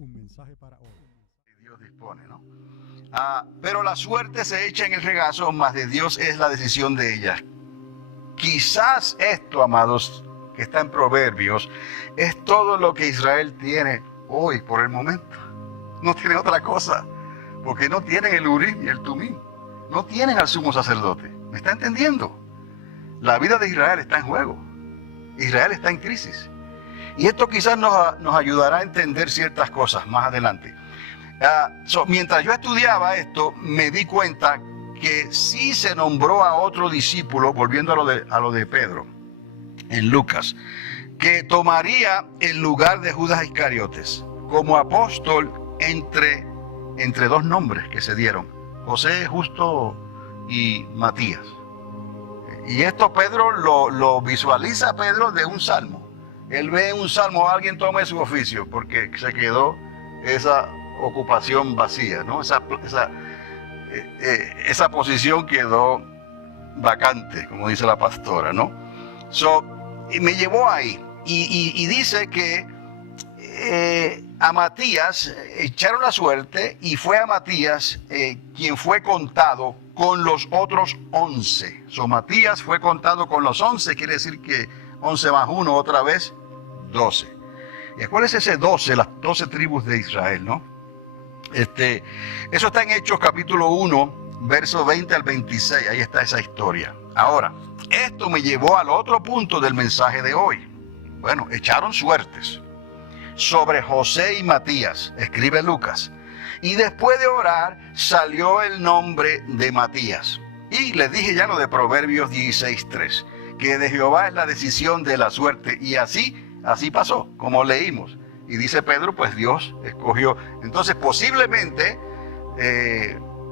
Un mensaje para hoy. Dios dispone, ¿no? Pero la suerte se echa en el regazo, mas de Dios es la decisión de ella. Quizás esto, amados, que está en Proverbios, es todo lo que Israel tiene hoy por el momento. No tiene otra cosa, porque no tienen el Urim y el Tumim. No tienen al sumo sacerdote. ¿Me está entendiendo? La vida de Israel está en juego. Israel está en crisis. Y esto quizás nos ayudará a entender ciertas cosas más adelante. Mientras yo estudiaba esto, me di cuenta que sí se nombró a otro discípulo, volviendo a lo de Pedro, en Lucas, que tomaría el lugar de Judas Iscariotes como apóstol entre dos nombres que se dieron, José, Justo y Matías. Y esto Pedro lo visualiza Pedro de un salmo. Él ve en un salmo a alguien tome su oficio, porque se quedó esa ocupación vacía, ¿no? Esa posición quedó vacante, como dice la pastora, ¿no? Y me llevó ahí. Y dice que a Matías echaron la suerte y fue a Matías quien fue contado con los otros 11. Matías fue contado con los 11, quiere decir que 11 más 1 otra vez, 12. ¿Y cuál es ese 12? Las 12 tribus de Israel, ¿no? Eso está en Hechos capítulo 1, verso 20 al 26, ahí está esa historia. Ahora, esto me llevó al otro punto del mensaje de hoy. Bueno, echaron suertes sobre José y Matías, escribe Lucas. Y después de orar, salió el nombre de Matías. Y les dije ya lo de Proverbios 16:3, que de Jehová es la decisión de la suerte. Y así pasó, como leímos. Y dice Pedro, pues Dios escogió. Entonces, posiblemente,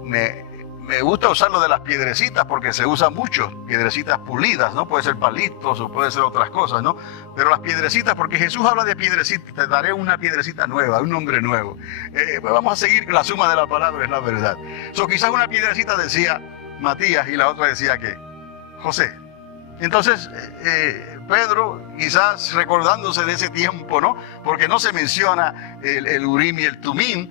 me gusta usar lo de las piedrecitas, porque se usa mucho, piedrecitas pulidas, ¿no? Puede ser palitos o puede ser otras cosas, ¿no? Pero las piedrecitas, porque Jesús habla de piedrecitas, te daré una piedrecita nueva, un nombre nuevo. Pues vamos a seguir, la suma de la palabra es la verdad. Quizás una piedrecita decía Matías y la otra decía ¿qué? José. Entonces, Pedro, quizás recordándose de ese tiempo, ¿no? Porque no se menciona el Urim y el Tumim,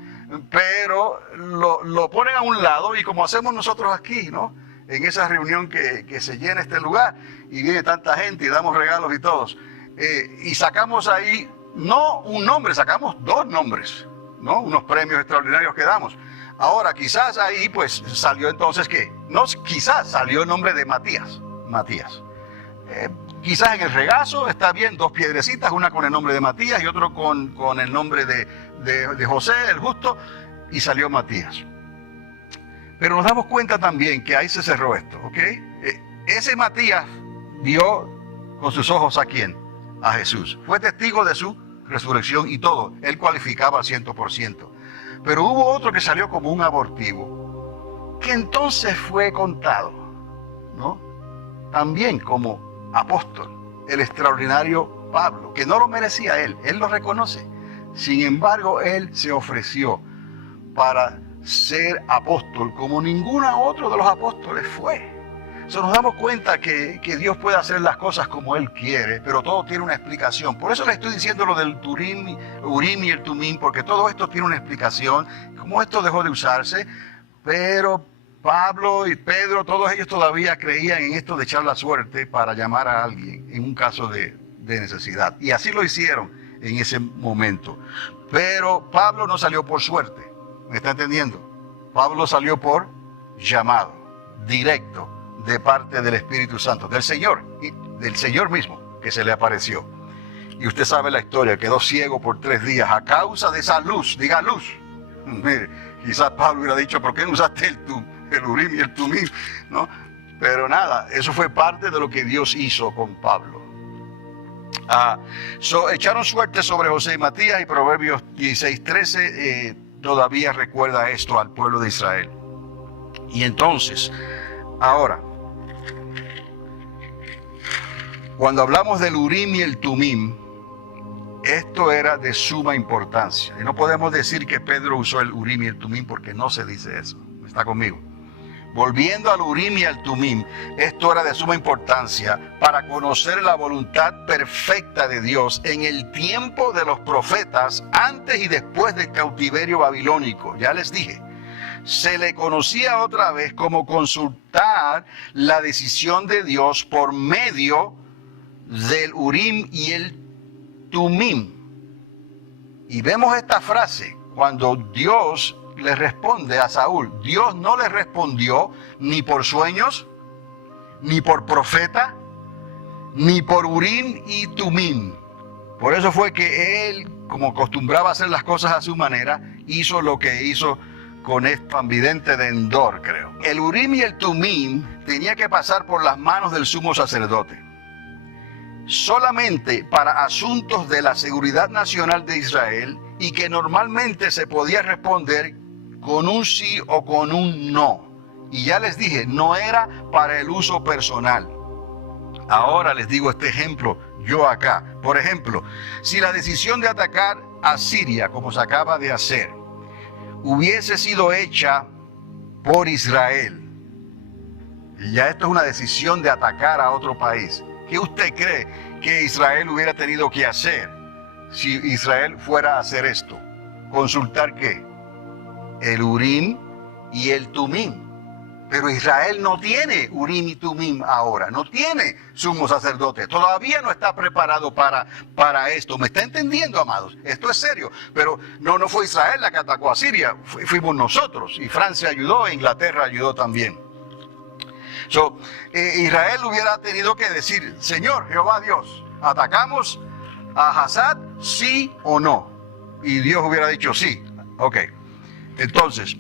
pero lo ponen a un lado y como hacemos nosotros aquí, ¿no? En esa reunión que se llena este lugar y viene tanta gente y damos regalos y todos. Y sacamos ahí, no un nombre, sacamos dos nombres, ¿no? Unos premios extraordinarios que damos. Ahora, quizás ahí pues salió entonces, ¿qué? No, quizás salió el nombre de Matías. Quizás en el regazo está bien, dos piedrecitas, una con el nombre de Matías y otro con el nombre de José, el justo, y salió Matías. Pero nos damos cuenta también que ahí se cerró esto, ¿ok? Ese Matías vio con sus ojos ¿a quién? A Jesús. Fue testigo de su resurrección y todo. Él cualificaba al 100%. Pero hubo otro que salió como un abortivo, que entonces fue contado, ¿no? También como apóstol, el extraordinario Pablo, que no lo merecía él lo reconoce. Sin embargo, él se ofreció para ser apóstol como ninguno otro de los apóstoles fue. Nos damos cuenta que Dios puede hacer las cosas como Él quiere, pero todo tiene una explicación. Por eso le estoy diciendo lo del Urim y el Tumim, porque todo esto tiene una explicación. Como esto dejó de usarse, pero Pablo y Pedro, todos ellos todavía creían en esto de echar la suerte para llamar a alguien en un caso de necesidad. Y así lo hicieron en ese momento. Pero Pablo no salió por suerte, ¿me está entendiendo? Pablo salió por llamado, directo, de parte del Espíritu Santo, del Señor mismo, que se le apareció. Y usted sabe la historia, quedó ciego por 3 días a causa de esa luz, diga luz. Mire, quizás Pablo hubiera dicho, ¿por qué no usaste el Urim y el Tumim? ¿No? Pero nada, eso fue parte de lo que Dios hizo con Pablo. Echaron suerte sobre José y Matías, y Proverbios 16:13 todavía recuerda esto al pueblo de Israel. Y entonces, ahora, cuando hablamos del Urim y el Tumim, esto era de suma importancia. Y no podemos decir que Pedro usó el Urim y el Tumim porque no se dice eso. ¿Está conmigo? volviendo al Urim y al Tumim, esto era de suma importancia para conocer la voluntad perfecta de Dios en el tiempo de los profetas, antes y después del cautiverio babilónico. Ya les dije, se le conocía otra vez como consultar la decisión de Dios por medio del Urim y el Tumim. Y vemos esta frase cuando Dios le responde a Saúl. Dios no le respondió ni por sueños, ni por profeta, ni por Urim y Tumim. Por eso fue que él, como acostumbraba a hacer las cosas a su manera, hizo lo que hizo con este vidente de Endor, creo. El Urim y el Tumim tenía que pasar por las manos del sumo sacerdote, solamente para asuntos de la seguridad nacional de Israel, y que normalmente se podía responder con un sí o con un no. Y ya les dije, no era para el uso personal. Ahora les digo este ejemplo yo acá. Por ejemplo, si la decisión de atacar a Siria, como se acaba de hacer, hubiese sido hecha por Israel, y ya esto es una decisión de atacar a otro país, ¿qué usted cree que Israel hubiera tenido que hacer si Israel fuera a hacer esto? ¿Consultar qué? El Urim y el Tumim. Pero Israel no tiene Urim y Tumim ahora, no tiene sumo sacerdote, todavía no está preparado para esto. ¿Me está entendiendo, amados? Esto es serio, pero no fue Israel la que atacó a Siria, fuimos nosotros, y Francia ayudó, e Inglaterra ayudó también. Israel hubiera tenido que decir, Señor Jehová Dios, ¿atacamos a Assad, sí o no? Y Dios hubiera dicho sí. Ok, entonces,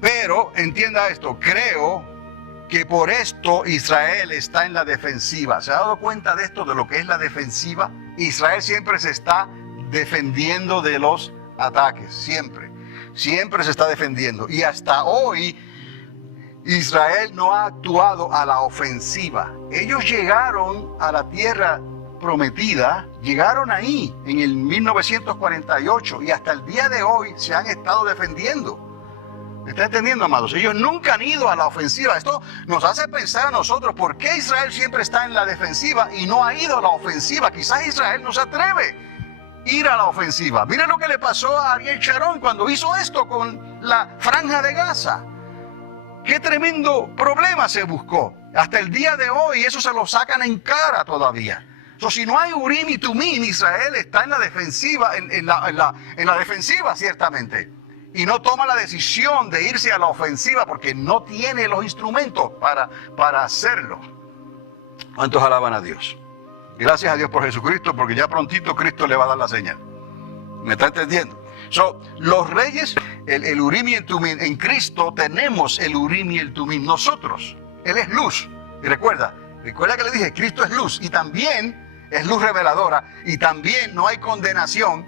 pero entienda esto, creo que por esto Israel está en la defensiva. ¿Se ha dado cuenta de esto, de lo que es la defensiva? Israel siempre se está defendiendo de los ataques, siempre se está defendiendo. Y hasta hoy Israel no ha actuado a la ofensiva. Ellos llegaron a la tierra prometida, llegaron ahí en el 1948 y hasta el día de hoy se han estado defendiendo. ¿Me está entendiendo, amados? Ellos nunca han ido a la ofensiva. Esto nos hace pensar a nosotros por qué Israel siempre está en la defensiva y no ha ido a la ofensiva. Quizás Israel no se atreve a ir a la ofensiva. Miren lo que le pasó a Ariel Sharon cuando hizo esto con la Franja de Gaza. Qué tremendo problema se buscó. Hasta el día de hoy eso se lo sacan en cara todavía. Si no hay Urim y Tumim, Israel está en la defensiva, en la defensiva ciertamente. Y no toma la decisión de irse a la ofensiva porque no tiene los instrumentos para hacerlo. ¿Cuántos alaban a Dios? Gracias a Dios por Jesucristo, porque ya prontito Cristo le va a dar la señal. ¿Me está entendiendo? Los reyes, el Urim y el Tumim, en Cristo tenemos el Urim y el Tumim. Nosotros, Él es luz. Y recuerda que le dije, Cristo es luz y también es luz reveladora, y también no hay condenación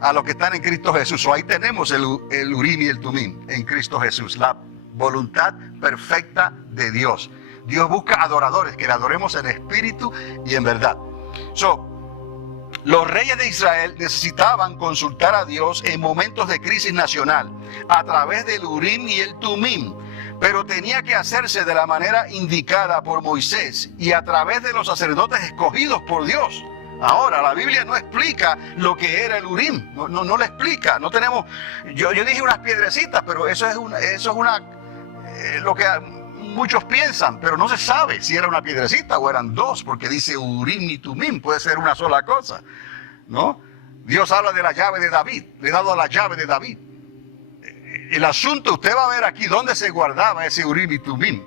a los que están en Cristo Jesús. Ahí tenemos el Urim y el Tumim en Cristo Jesús, la voluntad perfecta de Dios. Dios busca adoradores, que le adoremos en espíritu y en verdad. Los reyes de Israel necesitaban consultar a Dios en momentos de crisis nacional a través del Urim y el Tumim, pero tenía que hacerse de la manera indicada por Moisés y a través de los sacerdotes escogidos por Dios. Ahora, la Biblia no explica lo que era el Urim, no lo explica. No tenemos, yo dije unas piedrecitas, pero eso es lo que muchos piensan, pero no se sabe si era una piedrecita o eran dos, porque dice Urim y Tumim, puede ser una sola cosa, ¿no? Dios habla de la llave de David, le he dado la llave de David. El asunto, usted va a ver aquí dónde se guardaba ese Urim y Tumim,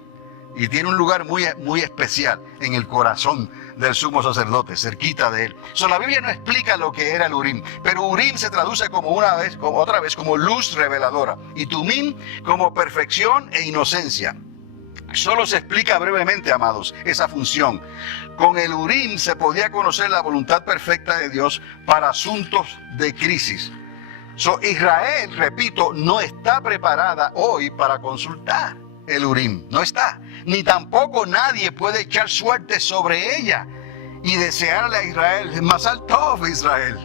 y tiene un lugar muy especial en el corazón del sumo sacerdote, cerquita de él. La Biblia no explica lo que era el Urim, pero Urim se traduce como otra vez como luz reveladora, y Tumim como perfección e inocencia. Solo se explica brevemente, amados, esa función. Con el Urim se podía conocer la voluntad perfecta de Dios para asuntos de crisis. Israel, repito, no está preparada hoy para consultar el Urim. No está. Ni tampoco nadie puede echar suerte sobre ella y desearle a Israel, Mazal Tov Israel,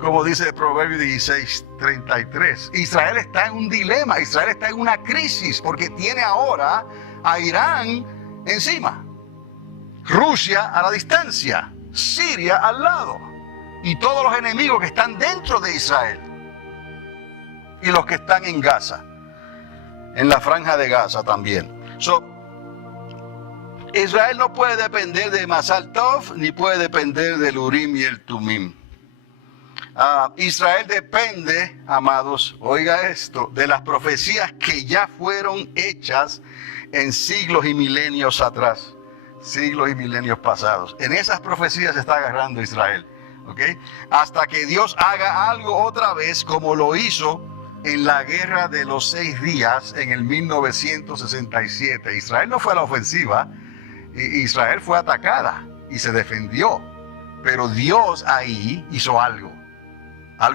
como dice Proverbios 16:33. Israel está en un dilema, Israel está en una crisis porque tiene ahora a Irán encima, Rusia a la distancia, Siria al lado y todos los enemigos que están dentro de Israel y los que están en Gaza, en la franja de Gaza también. Israel no puede depender de Mazal Tov ni puede depender del Urim y el Tumim. Israel depende, amados, oiga esto, de las profecías que ya fueron hechas en siglos y milenios atrás, siglos y milenios pasados. En esas profecías se está agarrando Israel, ¿ok? Hasta que Dios haga algo otra vez como lo hizo en la guerra de los 6 días en el 1967. Israel no fue a la ofensiva, Israel fue atacada y se defendió, pero Dios ahí hizo algo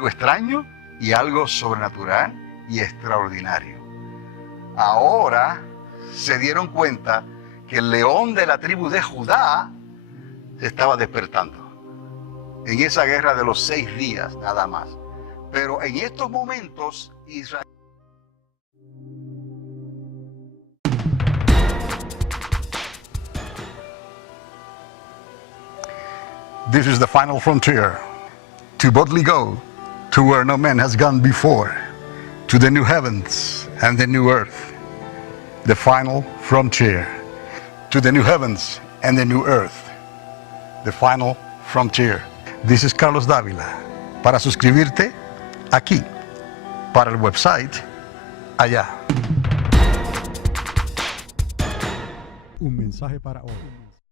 extraño y algo sobrenatural y extraordinario. Ahora se dieron cuenta que el león de la tribu de Judá se estaba despertando en esa guerra de los 6 días nada más. Pero en estos momentos Israel... This is the final frontier, to boldly go to where no man has gone before, to the new heavens and the new earth, the final frontier, to the new heavens and the new earth, the final frontier. This is Carlos Dávila. Para suscribirte, aquí. Para el website, allá. Un mensaje para hoy.